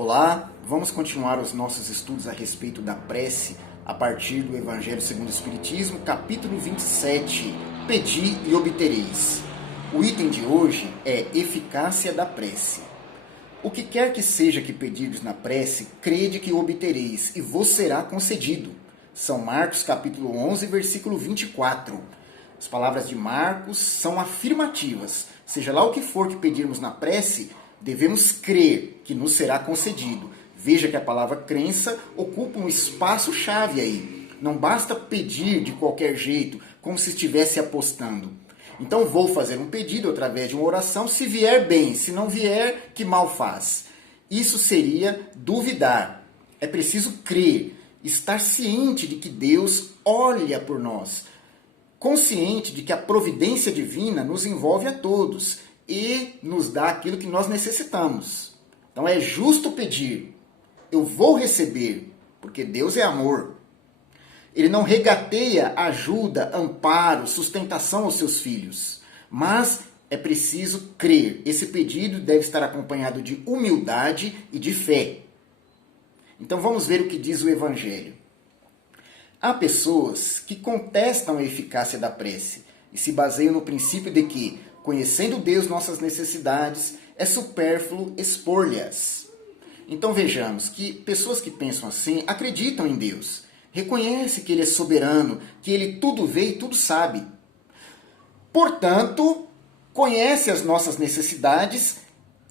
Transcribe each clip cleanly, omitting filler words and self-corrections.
Olá, vamos continuar os nossos estudos a respeito da prece a partir do Evangelho segundo o Espiritismo, capítulo 27, Pedi e obtereis. O item de hoje é eficácia da prece. O que quer que seja que pedirdes na prece, crede que obtereis e vos será concedido. São Marcos capítulo 11, versículo 24. As palavras de Marcos são afirmativas. Seja lá o que for que pedirmos na prece, devemos crer que nos será concedido. Veja que a palavra crença ocupa um espaço-chave aí. Não basta pedir de qualquer jeito, como se estivesse apostando. Então vou fazer um pedido através de uma oração, se vier bem, se não vier, que mal faz. Isso seria duvidar. É preciso crer, estar ciente de que Deus olha por nós, consciente de que a providência divina nos envolve a todos e nos dá aquilo que nós necessitamos. Então é justo pedir. Eu vou receber, porque Deus é amor. Ele não regateia ajuda, amparo, sustentação aos seus filhos. Mas é preciso crer. Esse pedido deve estar acompanhado de humildade e de fé. Então vamos ver o que diz o Evangelho. Há pessoas que contestam a eficácia da prece e se baseiam no princípio de que, conhecendo Deus nossas necessidades, é supérfluo expor-lhes. Então vejamos que pessoas que pensam assim acreditam em Deus, reconhecem que Ele é soberano, que Ele tudo vê e tudo sabe. Portanto, conhece as nossas necessidades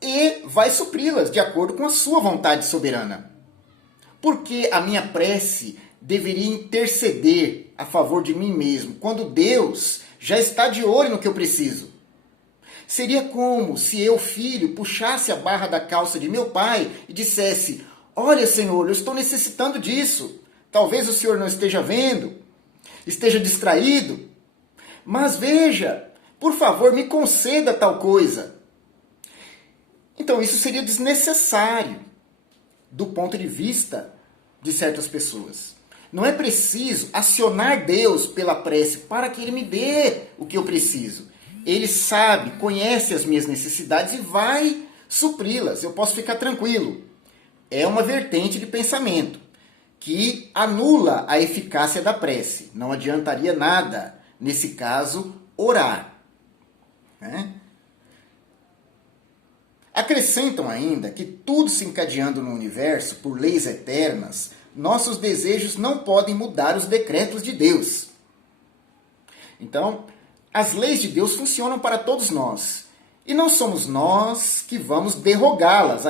e vai supri-las de acordo com a sua vontade soberana. Porque a minha prece deveria interceder a favor de mim mesmo, quando Deus já está de olho no que eu preciso? Seria como se eu, filho, puxasse a barra da calça de meu pai e dissesse: olha, Senhor, eu estou necessitando disso. Talvez o Senhor não esteja vendo, esteja distraído. Mas veja, por favor, me conceda tal coisa. Então isso seria desnecessário do ponto de vista de certas pessoas. Não é preciso acionar Deus pela prece para que Ele me dê o que eu preciso. Ele sabe, conhece as minhas necessidades e vai supri-las. Eu posso ficar tranquilo. É uma vertente de pensamento que anula a eficácia da prece. Não adiantaria nada, nesse caso, orar. Acrescentam ainda que tudo se encadeando no universo por leis eternas, nossos desejos não podem mudar os decretos de Deus. Então, as leis de Deus funcionam para todos nós. E não somos nós que vamos derrogá-las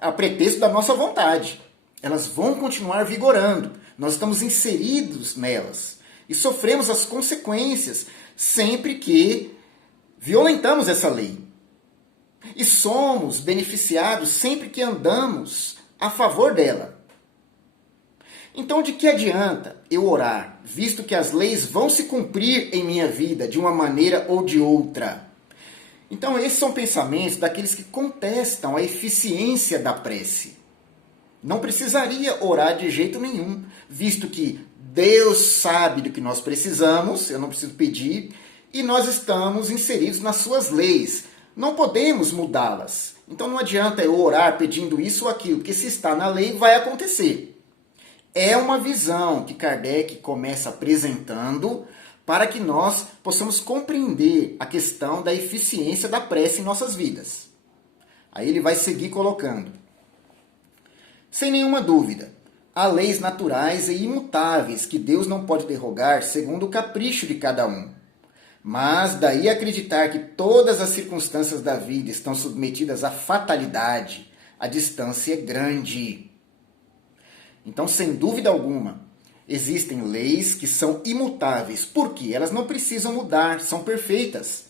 a pretexto da nossa vontade. Elas vão continuar vigorando. Nós estamos inseridos nelas. E sofremos as consequências sempre que violentamos essa lei. E somos beneficiados sempre que andamos a favor dela. Então, de que adianta eu orar, visto que as leis vão se cumprir em minha vida de uma maneira ou de outra? Então, esses são pensamentos daqueles que contestam a eficiência da prece. Não precisaria orar de jeito nenhum, visto que Deus sabe do que nós precisamos, eu não preciso pedir, e nós estamos inseridos nas suas leis. Não podemos mudá-las. Então, não adianta eu orar pedindo isso ou aquilo, porque se está na lei, vai acontecer. É uma visão que Kardec começa apresentando para que nós possamos compreender a questão da eficiência da prece em nossas vidas. Aí ele vai seguir colocando. Sem nenhuma dúvida, há leis naturais e imutáveis que Deus não pode derrogar segundo o capricho de cada um. Mas daí acreditar que todas as circunstâncias da vida estão submetidas à fatalidade, a distância é grande. Então, sem dúvida alguma, existem leis que são imutáveis. Por quê? Elas não precisam mudar, são perfeitas.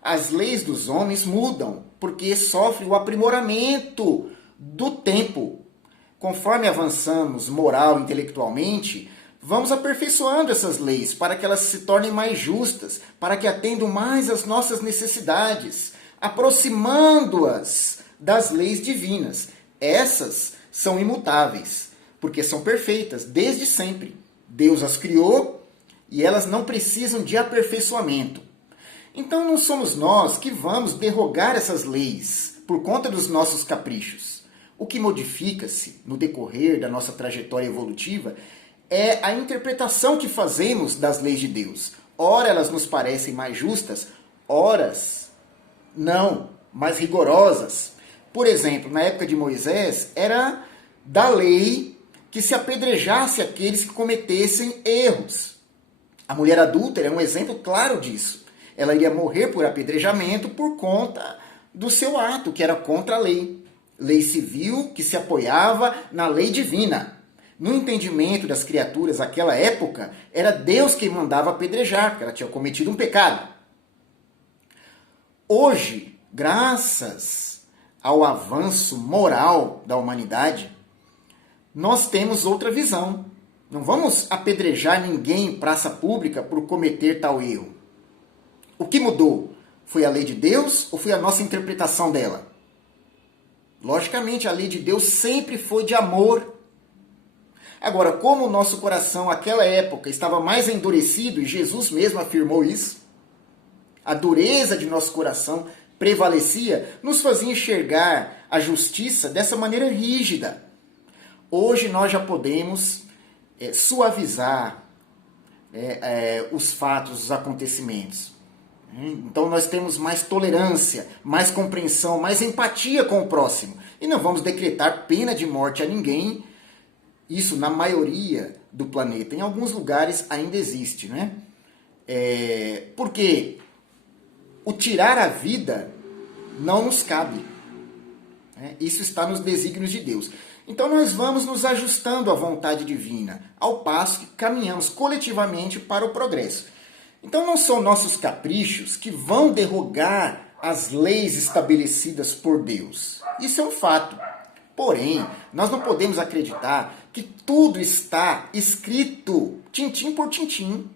As leis dos homens mudam, porque sofrem o aprimoramento do tempo. Conforme avançamos moral e intelectualmente, vamos aperfeiçoando essas leis para que elas se tornem mais justas, para que atendam mais às nossas necessidades, aproximando-as das leis divinas. Essas são imutáveis, porque são perfeitas desde sempre. Deus as criou e elas não precisam de aperfeiçoamento. Então não somos nós que vamos derrogar essas leis por conta dos nossos caprichos. O que modifica-se no decorrer da nossa trajetória evolutiva é a interpretação que fazemos das leis de Deus. Ora elas nos parecem mais justas, horas não, mais rigorosas. Por exemplo, na época de Moisés, era da lei que se apedrejasse aqueles que cometessem erros. A mulher adúltera é um exemplo claro disso. Ela iria morrer por apedrejamento por conta do seu ato, que era contra a lei. Lei civil que se apoiava na lei divina. No entendimento das criaturas daquela época, era Deus quem mandava apedrejar, porque ela tinha cometido um pecado. Hoje, graças ao avanço moral da humanidade, nós temos outra visão. Não vamos apedrejar ninguém em praça pública por cometer tal erro. O que mudou? Foi a lei de Deus ou foi a nossa interpretação dela? Logicamente, a lei de Deus sempre foi de amor. Agora, como o nosso coração, naquela época, estava mais endurecido, e Jesus mesmo afirmou isso, a dureza de nosso coração prevalecia, nos fazia enxergar a justiça dessa maneira rígida. Hoje nós já podemos suavizar os fatos, os acontecimentos. Então nós temos mais tolerância, mais compreensão, mais empatia com o próximo. E não vamos decretar pena de morte a ninguém. Isso na maioria do planeta. Em alguns lugares ainda existe, né? Porque o tirar a vida não nos cabe. Isso está nos desígnios de Deus. Então nós vamos nos ajustando à vontade divina, ao passo que caminhamos coletivamente para o progresso. Então não são nossos caprichos que vão derrogar as leis estabelecidas por Deus. Isso é um fato. Porém, nós não podemos acreditar que tudo está escrito tintim por tintim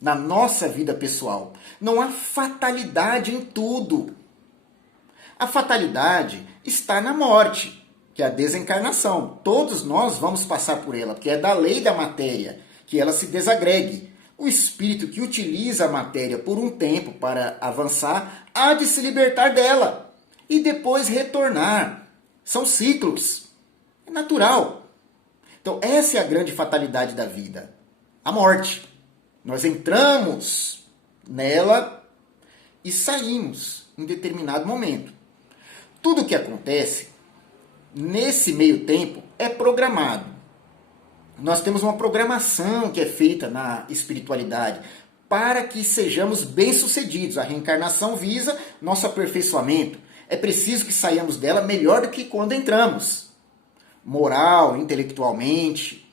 na nossa vida pessoal. Não há fatalidade em tudo. A fatalidade está na morte, que é a desencarnação. Todos nós vamos passar por ela, porque é da lei da matéria que ela se desagregue. O espírito que utiliza a matéria por um tempo para avançar há de se libertar dela e depois retornar. São ciclos. É natural. Então, essa é a grande fatalidade da vida. A morte. Nós entramos nela e saímos em determinado momento. Tudo o que acontece nesse meio tempo é programado. Nós temos uma programação que é feita na espiritualidade para que sejamos bem-sucedidos. A reencarnação visa nosso aperfeiçoamento. É preciso que saiamos dela melhor do que quando entramos. Moral, intelectualmente.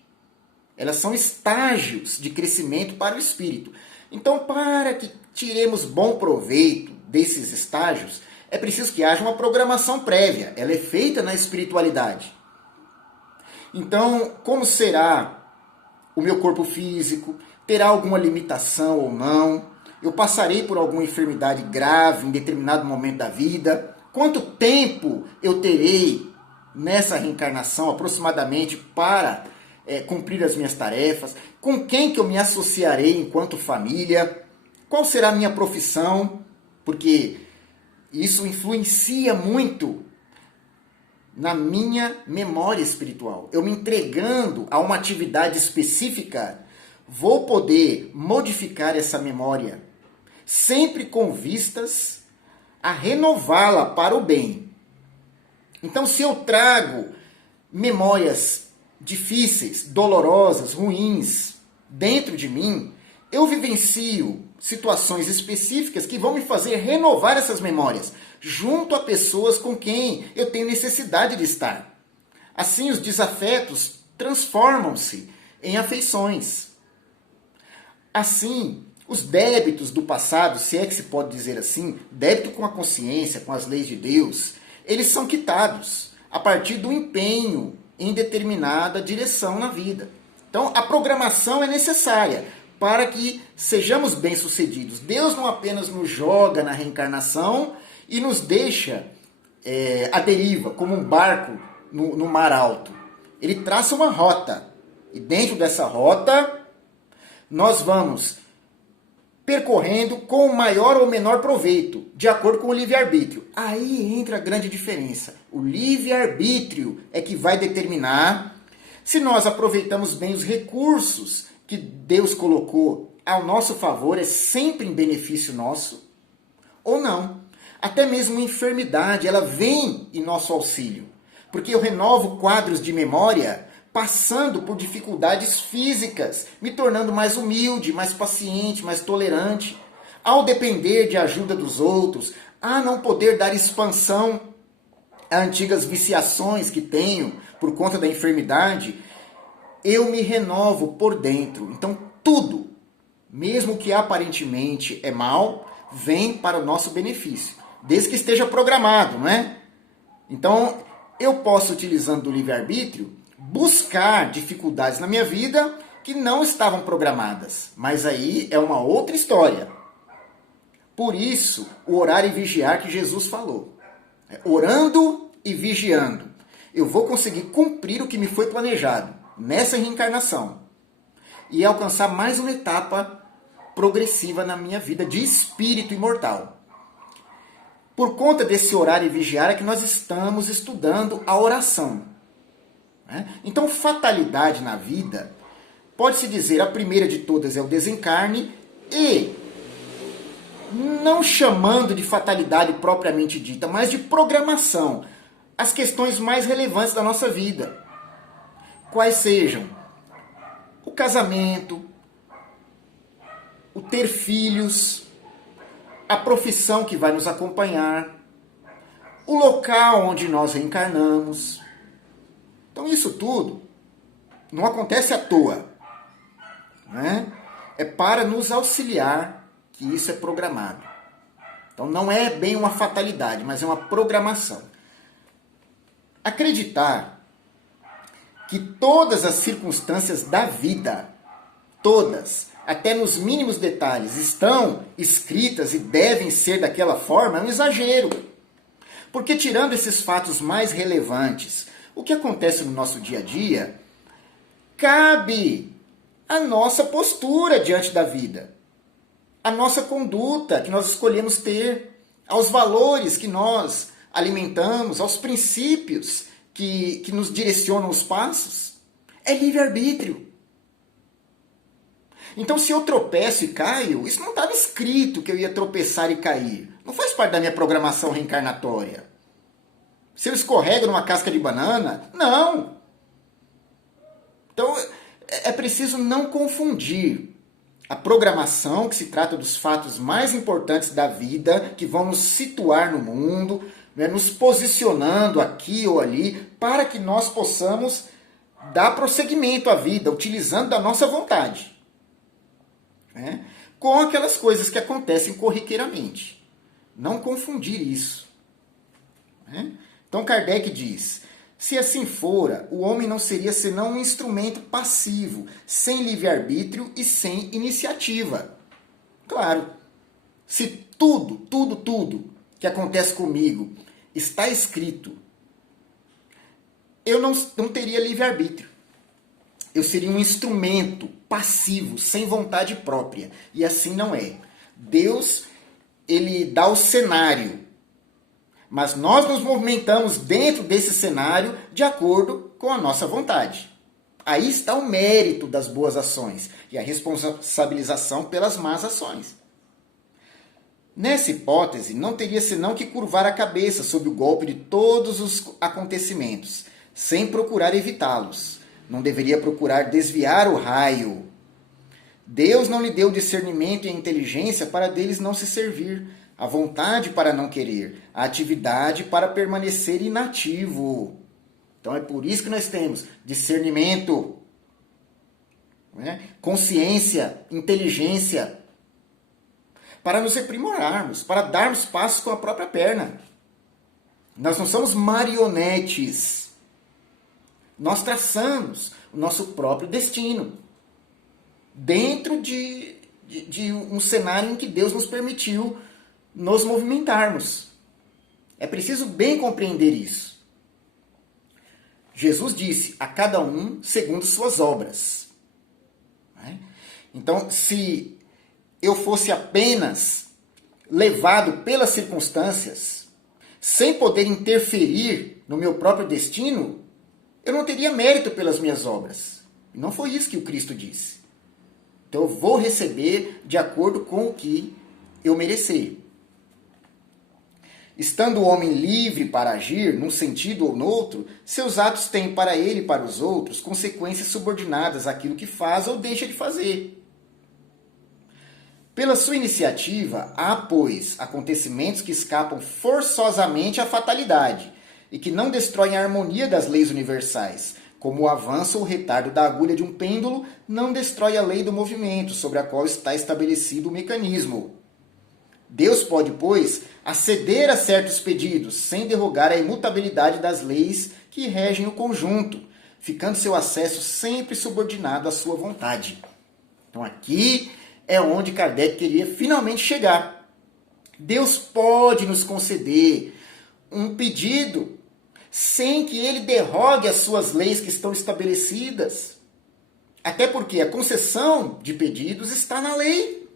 Elas são estágios de crescimento para o espírito. Então, para que tiremos bom proveito desses estágios, é preciso que haja uma programação prévia. Ela é feita na espiritualidade. Então, como será o meu corpo físico? Terá alguma limitação ou não? Eu passarei por alguma enfermidade grave em determinado momento da vida? Quanto tempo eu terei nessa reencarnação, aproximadamente, para cumprir as minhas tarefas? Com quem que eu me associarei enquanto família? Qual será a minha profissão? Porque isso influencia muito na minha memória espiritual. Eu me entregando a uma atividade específica, vou poder modificar essa memória, sempre com vistas a renová-la para o bem. Então, se eu trago memórias difíceis, dolorosas, ruins, dentro de mim, eu vivencio situações específicas que vão me fazer renovar essas memórias, junto a pessoas com quem eu tenho necessidade de estar. Assim, os desafetos transformam-se em afeições. Assim, os débitos do passado, se é que se pode dizer assim, débito com a consciência, com as leis de Deus, eles são quitados a partir do empenho em determinada direção na vida. Então, a programação é necessária para que sejamos bem-sucedidos. Deus não apenas nos joga na reencarnação e nos deixa à deriva, como um barco no mar alto. Ele traça uma rota. E dentro dessa rota, nós vamos percorrendo com maior ou menor proveito, de acordo com o livre-arbítrio. Aí entra a grande diferença. O livre-arbítrio é que vai determinar se nós aproveitamos bem os recursos que Deus colocou ao nosso favor, é sempre em benefício nosso, ou não. Até mesmo a enfermidade, ela vem em nosso auxílio. Porque eu renovo quadros de memória passando por dificuldades físicas, me tornando mais humilde, mais paciente, mais tolerante. Ao depender de ajuda dos outros, a não poder dar expansão a antigas viciações que tenho por conta da enfermidade, eu me renovo por dentro. Então tudo, mesmo que aparentemente é mal, vem para o nosso benefício, desde que esteja programado, não é? Então eu posso, utilizando o livre-arbítrio, buscar dificuldades na minha vida que não estavam programadas. Mas aí é uma outra história. Por isso, o orar e vigiar que Jesus falou. Orando e vigiando, eu vou conseguir cumprir o que me foi planejado nessa reencarnação e alcançar mais uma etapa progressiva na minha vida de espírito imortal. Por conta desse orar e vigiar é que nós estamos estudando a oração. Então, fatalidade na vida, pode-se dizer, a primeira de todas é o desencarne, e não chamando de fatalidade propriamente dita, mas de programação, as questões mais relevantes da nossa vida. Quais sejam o casamento, o ter filhos, a profissão que vai nos acompanhar, o local onde nós reencarnamos. Então isso tudo não acontece à toa, né? É para nos auxiliar que isso é programado. Então não é bem uma fatalidade, mas é uma programação. Acreditar que todas as circunstâncias da vida, todas, até nos mínimos detalhes, estão escritas e devem ser daquela forma, é um exagero. Porque tirando esses fatos mais relevantes, o que acontece no nosso dia a dia, cabe a nossa postura diante da vida, a nossa conduta que nós escolhemos ter, aos valores que nós alimentamos, aos princípios que nos direcionam os passos. É livre-arbítrio. Então, se eu tropeço e caio, isso não estava escrito que eu ia tropeçar e cair. Não faz parte da minha programação reencarnatória. Se eu escorrego numa casca de banana, não. Então, é preciso não confundir a programação, que se trata dos fatos mais importantes da vida, que vão nos situar no mundo, né, nos posicionando aqui ou ali, para que nós possamos dar prosseguimento à vida, utilizando da nossa vontade. Né, com aquelas coisas que acontecem corriqueiramente. Não confundir isso. Né? Então Kardec diz, se assim fora, o homem não seria senão um instrumento passivo, sem livre-arbítrio e sem iniciativa. Claro, se tudo que acontece comigo está escrito, eu não teria livre-arbítrio. Eu seria um instrumento passivo, sem vontade própria. E assim não é. Deus, ele dá o cenário, mas nós nos movimentamos dentro desse cenário de acordo com a nossa vontade. Aí está o mérito das boas ações e a responsabilização pelas más ações. Nessa hipótese, não teria senão que curvar a cabeça sob o golpe de todos os acontecimentos, sem procurar evitá-los. Não deveria procurar desviar o raio. Deus não lhe deu discernimento e inteligência para deles não se servir, a vontade para não querer, a atividade para permanecer inativo. Então é por isso que nós temos discernimento, né? Consciência, inteligência, para nos aprimorarmos, para darmos passos com a própria perna. Nós não somos marionetes. Nós traçamos o nosso próprio destino dentro de um cenário em que Deus nos permitiu nos movimentarmos. É preciso bem compreender isso. Jesus disse, a cada um segundo suas obras. Então, se eu fosse apenas levado pelas circunstâncias, sem poder interferir no meu próprio destino, eu não teria mérito pelas minhas obras. Não foi isso que o Cristo disse. Então eu vou receber de acordo com o que eu merecer. Estando o homem livre para agir, num sentido ou no outro, seus atos têm para ele e para os outros consequências subordinadas àquilo que faz ou deixa de fazer. Pela sua iniciativa, há, pois, acontecimentos que escapam forçosamente à fatalidade e que não destroem a harmonia das leis universais, como o avanço ou retardo da agulha de um pêndulo não destrói a lei do movimento sobre a qual está estabelecido o mecanismo. Deus pode, pois, aceder a certos pedidos, sem derrogar a imutabilidade das leis que regem o conjunto, ficando seu acesso sempre subordinado à sua vontade. Então aqui é onde Kardec queria finalmente chegar. Deus pode nos conceder um pedido sem que ele derrogue as suas leis que estão estabelecidas. Até porque a concessão de pedidos está na lei.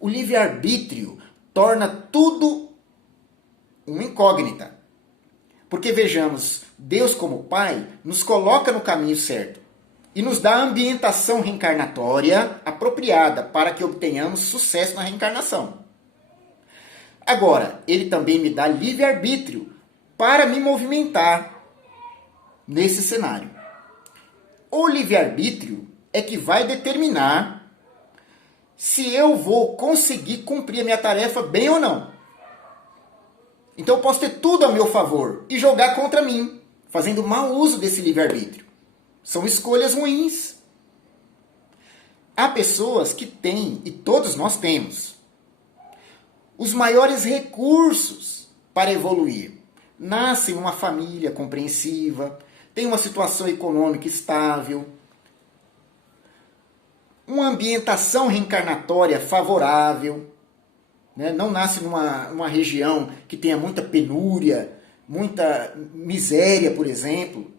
O livre-arbítrio torna tudo uma incógnita. Porque vejamos, Deus como Pai nos coloca no caminho certo e nos dá a ambientação reencarnatória apropriada para que obtenhamos sucesso na reencarnação. Agora, Ele também me dá livre-arbítrio para me movimentar nesse cenário. O livre-arbítrio é que vai determinar se eu vou conseguir cumprir a minha tarefa bem ou não. Então eu posso ter tudo a meu favor e jogar contra mim, fazendo mau uso desse livre-arbítrio. São escolhas ruins. Há pessoas que têm, e todos nós temos, os maiores recursos para evoluir. Nascem numa família compreensiva, têm uma situação econômica estável, uma ambientação reencarnatória favorável, né? Não nasce numa região que tenha muita penúria, muita miséria, por exemplo.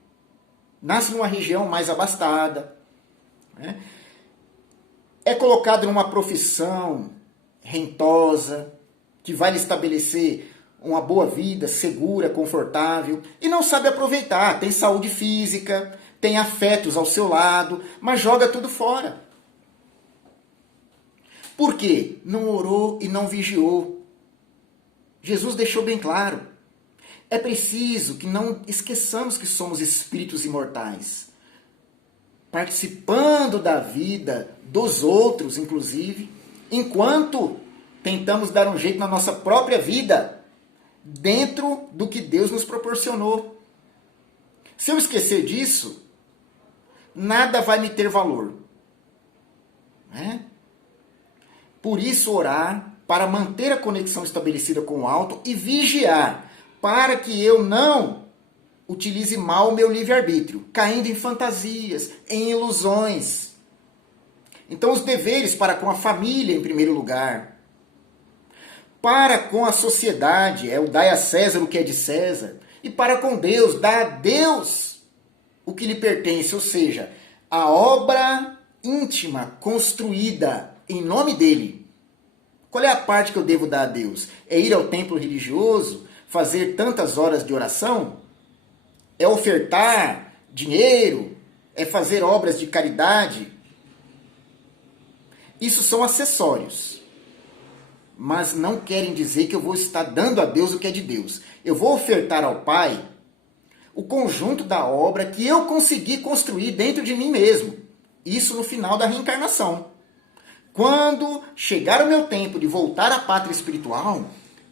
Nasce numa região mais abastada, né? É colocado numa profissão rentosa, que vai lhe estabelecer uma boa vida, segura, confortável, e não sabe aproveitar. Tem saúde física, tem afetos ao seu lado, mas joga tudo fora. Por quê? Não orou e não vigiou. Jesus deixou bem claro. É preciso que não esqueçamos que somos espíritos imortais, participando da vida dos outros, inclusive, enquanto tentamos dar um jeito na nossa própria vida, dentro do que Deus nos proporcionou. Se eu esquecer disso, nada vai me ter valor. Né? Por isso, orar para manter a conexão estabelecida com o alto e vigiar para que eu não utilize mal o meu livre-arbítrio, caindo em fantasias, em ilusões. Então, os deveres para com a família, em primeiro lugar. Para com a sociedade, é o dai a César o que é de César. E para com Deus, dá a Deus o que lhe pertence, ou seja, a obra íntima, construída em nome dele. Qual é a parte que eu devo dar a Deus? É ir ao templo religioso, fazer tantas horas de oração? É ofertar dinheiro? É fazer obras de caridade? Isso são acessórios. Mas não querem dizer que eu vou estar dando a Deus o que é de Deus. Eu vou ofertar ao Pai o conjunto da obra que eu consegui construir dentro de mim mesmo. Isso no final da reencarnação. Quando chegar o meu tempo de voltar à pátria espiritual,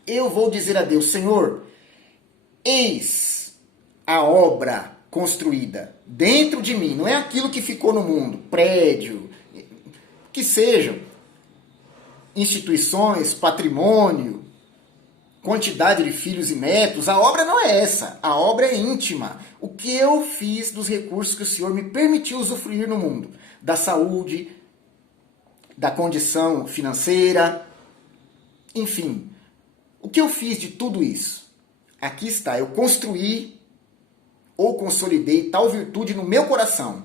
eu vou dizer a Deus, Senhor, eis a obra construída dentro de mim. Não é aquilo que ficou no mundo, prédio, que sejam instituições, patrimônio, quantidade de filhos e netos. A obra não é essa. A obra é íntima. O que eu fiz dos recursos que o Senhor me permitiu usufruir no mundo. Da saúde, da condição financeira, enfim. O que eu fiz de tudo isso? Aqui está. Eu construí ou consolidei tal virtude no meu coração.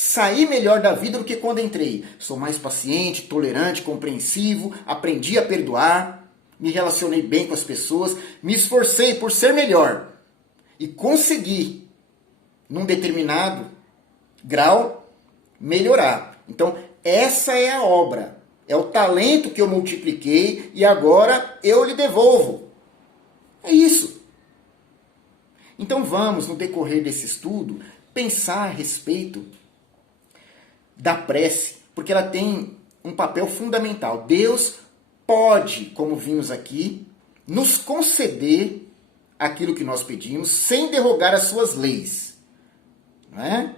saí melhor da vida do que quando entrei. Sou mais paciente, tolerante, compreensivo, aprendi a perdoar, me relacionei bem com as pessoas, me esforcei por ser melhor e consegui, num determinado grau, melhorar. Então, essa é a obra. É o talento que eu multipliquei e agora eu lhe devolvo. É isso. Então vamos, no decorrer desse estudo, pensar a respeito da prece, porque ela tem um papel fundamental. Deus pode, como vimos aqui, nos conceder aquilo que nós pedimos sem derrogar as suas leis. Não é?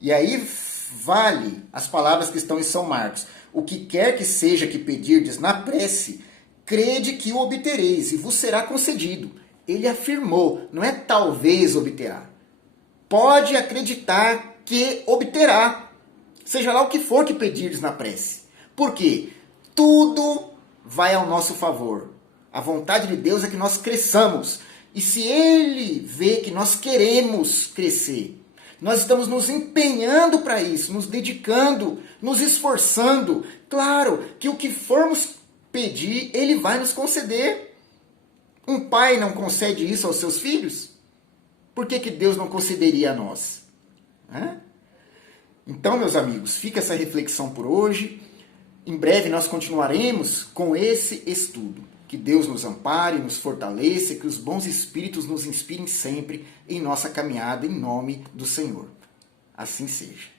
E aí vale as palavras que estão em São Marcos. O que quer que seja que pedirdes na prece, crede que o obtereis e vos será concedido. Ele afirmou, não é talvez obterá. Pode acreditar que obterá, seja lá o que for que pedirdes na prece. Por quê? Tudo vai ao nosso favor. A vontade de Deus é que nós cresçamos. E se Ele vê que nós queremos crescer, nós estamos nos empenhando para isso, nos dedicando, nos esforçando. Claro que o que formos pedir, Ele vai nos conceder. Um pai não concede isso aos seus filhos? Por que Deus não concederia a nós? Então, meus amigos, fica essa reflexão por hoje. Em breve nós continuaremos com esse estudo. Que Deus nos ampare, nos fortaleça, que os bons espíritos nos inspirem sempre em nossa caminhada em nome do Senhor. Assim seja.